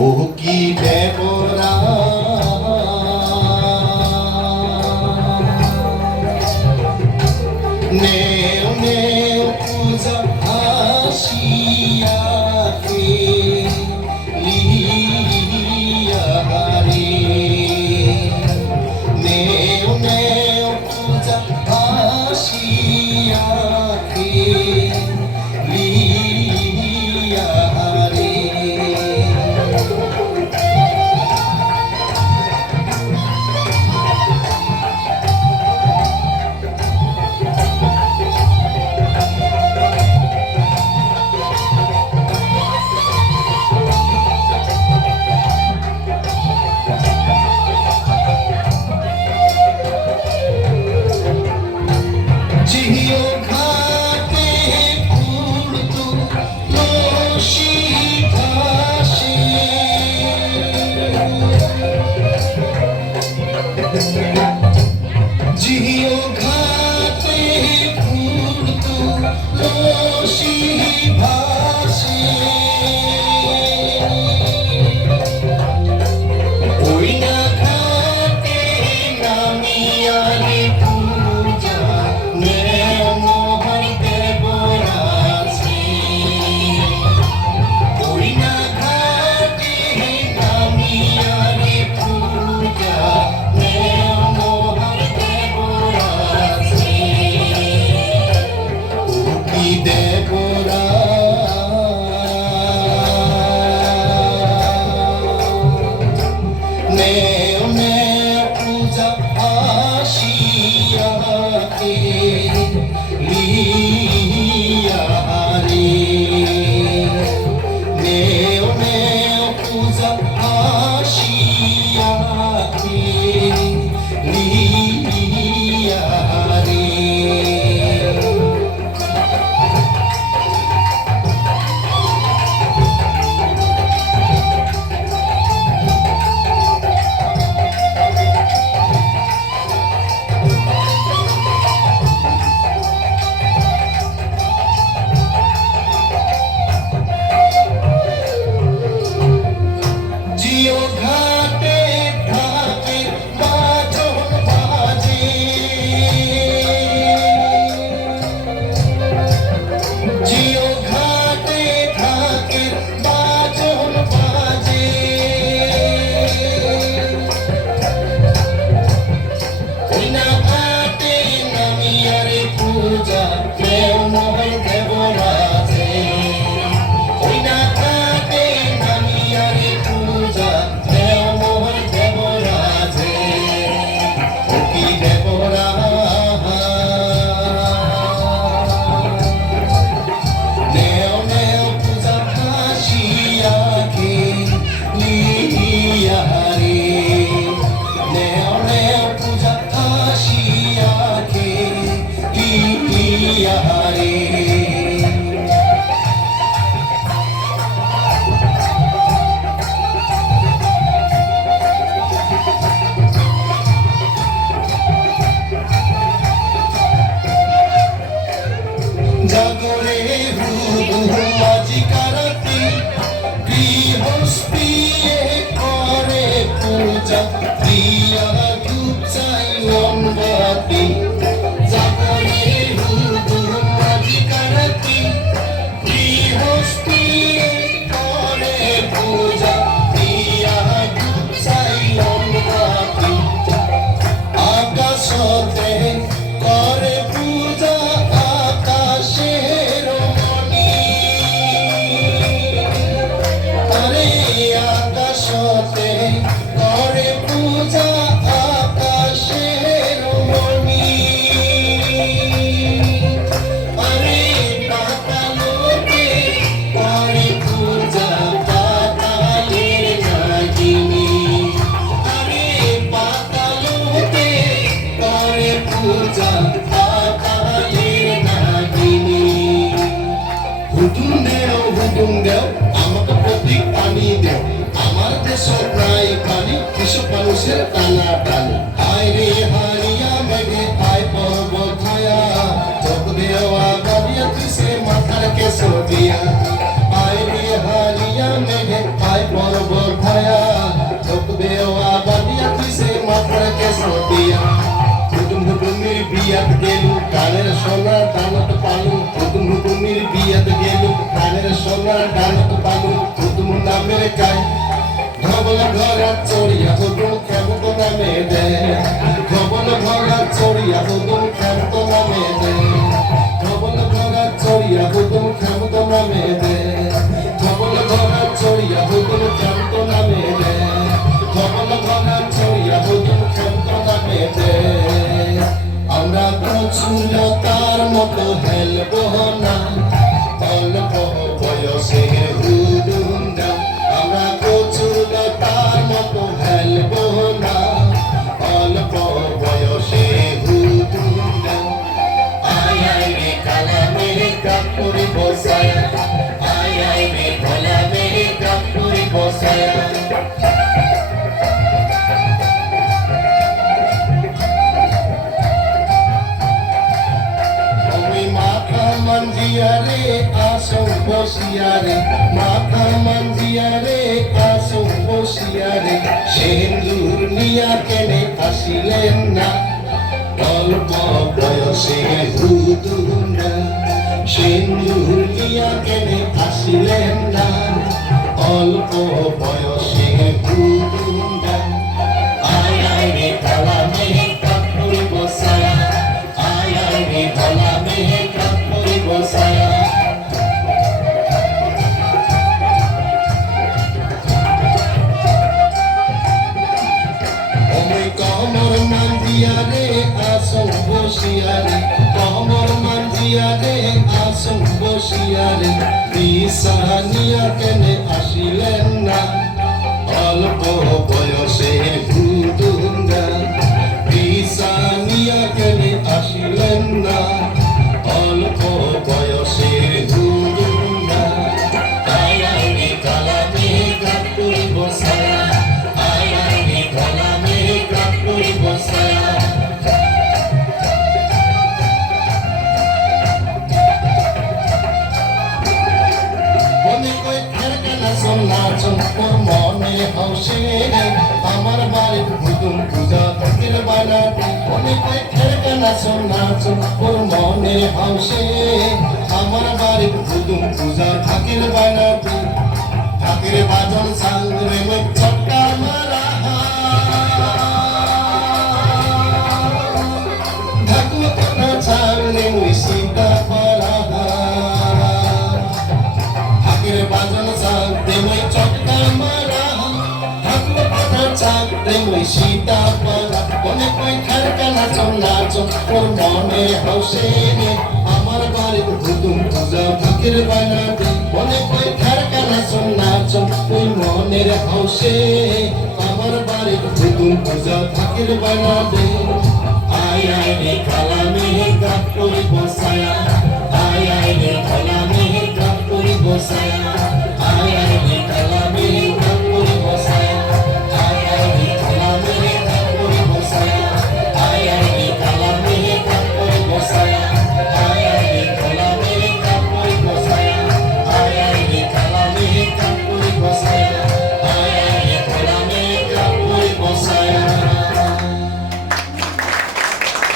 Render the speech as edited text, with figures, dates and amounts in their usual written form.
ও কি দেবরা নেও নেও পূজা আসিয়াছে লিয়া রে নেও নেও পূজা আসিয়াছে লিয়া রে জিও ঘাটে উড়তো লসি ভাসে জিও ঘাটে উড়তো লসি ভাসে ওই না ঘাটে নামিয়া রে পূজা নেও মোহন দেবরাছে ওই না ঘাটে নামিয়া রে পূজা নেও মোহন দেবরাছে ও কি দেবরা নেও নেও পূজা আসিয়াছে লিয়া রে নেও নেও পূজা আসিয়াছে লিয়া রে জিও ঘাটে ঘাটে বাজন বাজে জিও ঘাটে ঘাটে বাজন বাজে ওই না ঘাটে নামিয়া রে পূজা নেও মোহন দেবরাছে ওই না ঘাটে নামিয়া রে পূজা নেও মোহন দেবরাছে ও কি দেবরা নেও নেও পূজা আসিয়াছে লিয়া রে নেও নেও পূজা আসিয়াছে লিয়া রে জাগরে হুদু মাঝি কারতি গৃহস্থী করে পূজা দিয়া ধূপ চাই মোমবাতি জাগরে হুদু মাঝি কারতি গৃহস্থী করে পূজা দিয়া ধূপ চাই মানুষের টানা টানি আয় রে হারিয়া মেঘে আয় পর্বত ছায়া চোখ দেওয়া বাড়িয়া তুসে মাথার কেশর দিয়া আয় রে হারিয়া মেঘে আয় পর্বত ছায়া চোখ দেওয়া বাড়িয়া তুসে মাথার কেশর দিয়া হুকুমের বিয়াত গেলু কানের সোনা দানত পালু হুকুমের বিয়াত গেলু কানের সোনা দানত পালু হুকুম নামের গায় ধবল ঘরা চড়িয়া হুকুম খেমত নামে দে ধবল ঘরা চড়িয়া হুকুম খেমত নামে দে ধবল ঘরা চড়িয়া হুকুম খেমত নামে দে ধবল ঘরা চড়িয়া হুকুম খেমত নামে দে ধবল ঘরা চড়িয়া হুকুম খেমত নামে দে আমরা প্রচুরতার মতো হেলব না অল্প বয়সে হুদুমদা আমরা প্রচুরতার মতো হেলব না অল্প বয়সে হুদুমদা আয় আয় রে কালা মেরে কাপুরি বসায়া আয় আয় রে ভোলা মেরে কাপুরি বসায়া manjiare asong bosiare mata manjiare asong bosiare সিন্দুর নিয়া কেনে আসিলেন না অল্প বয়সে হুদুমরা সিন্দুর নিয়া কেনে আসিলেন না অল্প বয়সে হুদুমরা আয় আয় রে কালা মেঘে কাপুরি বসায়া আয় আয় রে ভোলা মেঘে বসায়া ওই কমর মান্দিয়ারে আসং বসিয়ারে কমর মান্দিয়ারে আসং বসিয়ারে দিশানিয়া কেনে আসিলেন না অল্প বয়সে হুদুমরা দিশানিয়া কেনে আসিলেন না অল্প বয়সের হুদুমরা আয় আয় রে কালা মেঘে কাপুরি বসায়া আয় আয় রে কালা মেঘে কাপুরি বসায়া মনে কই খেরকানা সোনা চম্পর মনে হৌসে আমার বাড়ির হুদুম পূজা ফকির বানাতে মনে কই খেরকানা সোনা চম্পর মনে হৌসে আমার বাড়ির হুদুম পূজা ফকির বানাতে ফকির বাজন সাংরে মই চটকার মারা ঢাকু কথা ছাড়লে মই সীতা পারা ফকির বাজন সাংরে মই চটকার মারা ঢাকু কথা ছাড়লে মই সীতা পারা মনে কই খেরকানা সোনা চম্পর মনে হৌসে আমার বাড়ির হুদুম পূজা ফকির বানাতে মনে কই খেরকানা সোনা চম্পর মনের হৌসে আমার বাড়ির হুদুম পূজা ফকির বানাতে আয় আয় রে কালা মেঘে কাপুরি বসায়া